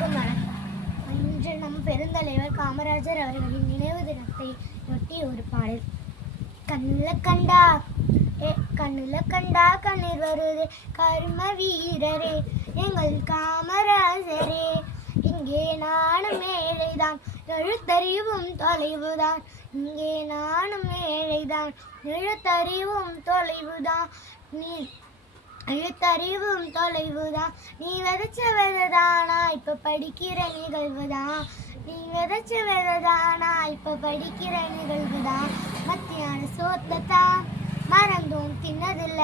அனைவருக்கும் வணக்கம். இன்று நம் பெருந்தலைவர் காமராஜர் அவர்களின் நினைவு தினத்தை ஒட்டி ஒரு பாடல். கண்ணுல கண்டா கண்ணுல கண்டா கண்ணீர் வருது கர்ம வீரரே எங்கள் காமராஜரே. இங்கே நானும் ஏழைதான் எழுத்தறிவும் தொலைவுதான். இங்கே நானும் ஏழைதான் எழுத்தறிவும் தொலைவுதான். நீ எழுத்தறிவும் தொலைவுதான். நீ விதைச்ச விதைதானா இப்ப படிக்கிற நிகழ்வுதான். நீ விதைச்ச விதைதானா இப்ப படிக்கிற நிகழ்வுதான். மத்தியான சோத்தத்தான் மறந்தும் தின்னதில்ல.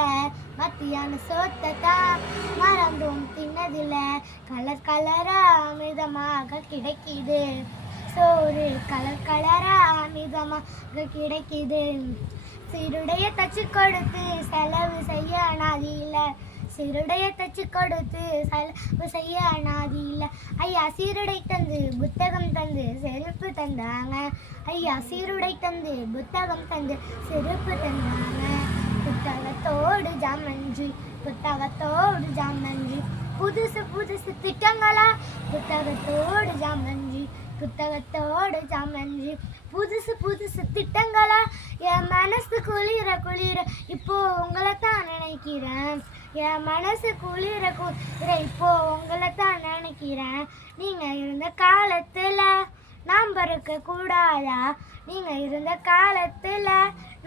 மத்தியான சோத்தத்தான் மறந்தும் தின்னதில்ல. கலர் கலரா அமிர்தமாக கிடைக்குது சோறு. கலர் கலரா அமிர்தமாக கிடைக்குது. சீருடைய தச்சு கொடுத்து செலவு செய்ய அனாதி இல்லை. சீருடைய தச்சு கொடுத்து செலவு செய்ய அனாதி இல்லை. ஐயா சீருடை தந்து புத்தகம் தந்து செருப்பு தந்தாங்க. ஐயா சீருடை தந்து புத்தகம் தந்து செருப்பு தந்தாங்க. புத்தகத்தோடு ஜாமன்றி புத்தகத்தோடு ஜாமன்றி புதுசு புதுசு திட்டங்களா. புத்தகத்தோடு ஜாமன்றி புத்தகத்தோடு ஜாமன்றி புதுசு புதுசு திட்டங்களா. என் மனசு குளிர குளிர இப்போ உங்களை தான் நினைக்கிறேன். என் மனசு குளிர குளிர இப்போ உங்களை தான் நினைக்கிறேன். நீங்கள் இருந்த காலத்தில் நாம் பிறக்க கூடாதா. நீங்கள் இருந்த காலத்தில்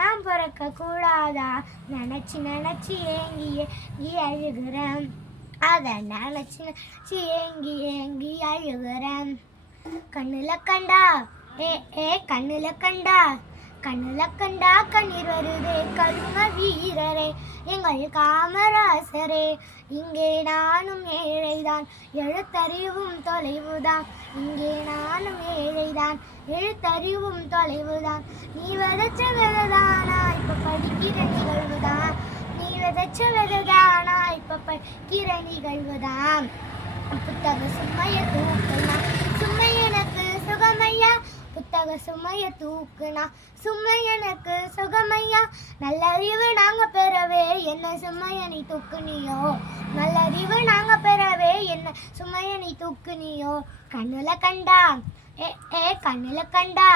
நாம் பிறக்க கூடாதா. நினச்சி நினச்சி ஏங்கி ஏங்கி அழுகிறேன். அதை நினச்சி நினச்சி ஏங்கி ஏங்கி அழுகிறேன். கண்ணுல கண்டா கண்ணுல கண்டா கண்ணுல கண்டா கண்ணீர் வருதே கர்ம வீரரே எங்கள் காமராசரே. இங்கே நானும் ஏழைதான் எழுத்தறிவும் தொலைவுதான். இங்கே நானும் ஏழைதான் எழுத்தறிவும் தொலைவுதான். நீ விதைச்ச விதைதானா இப்ப படிக்கிற நிகழ்வுதான். நீ விதைச்ச விதைதானா இப்ப படிக்கிற நிகழ்வுதான். புத்தக சுமைய தூக்குனா சுமை எனக்கு சுகமையா. புத்தக சுமைய தூக்குனா சுமை எனக்கு சுகமையா. நல்லறிவு நாங்க பெறவே என்ன சுமைய நீ தூக்குனியோ. நல்லறிவு நாங்க பெறவே என்ன சுமைய நீ தூக்குனியோ. கண்ணுல கண்டா கண்ணுல கண்டா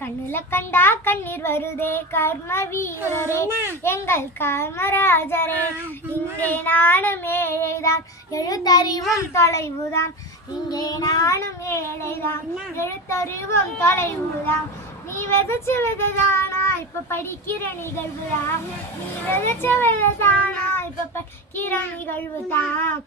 கண்ணுல கண்டா கண்ணீர் வருதே கர்ம வீரரே எங்கள் காமராஜரே. இங்கே நானும் ஏழைதான் எழுத்தறிவும் தொலைவுதான். இங்கே நானும் ஏழைதான் எழுத்தறிவும் தொலைவுதான். நீ விதைச்ச விதைதானா இப்ப படிக்கிற நிகழ்வுதான். நீ விதைச்ச விதைதானா இப்ப படிக்கிற நிகழ்வுதான்.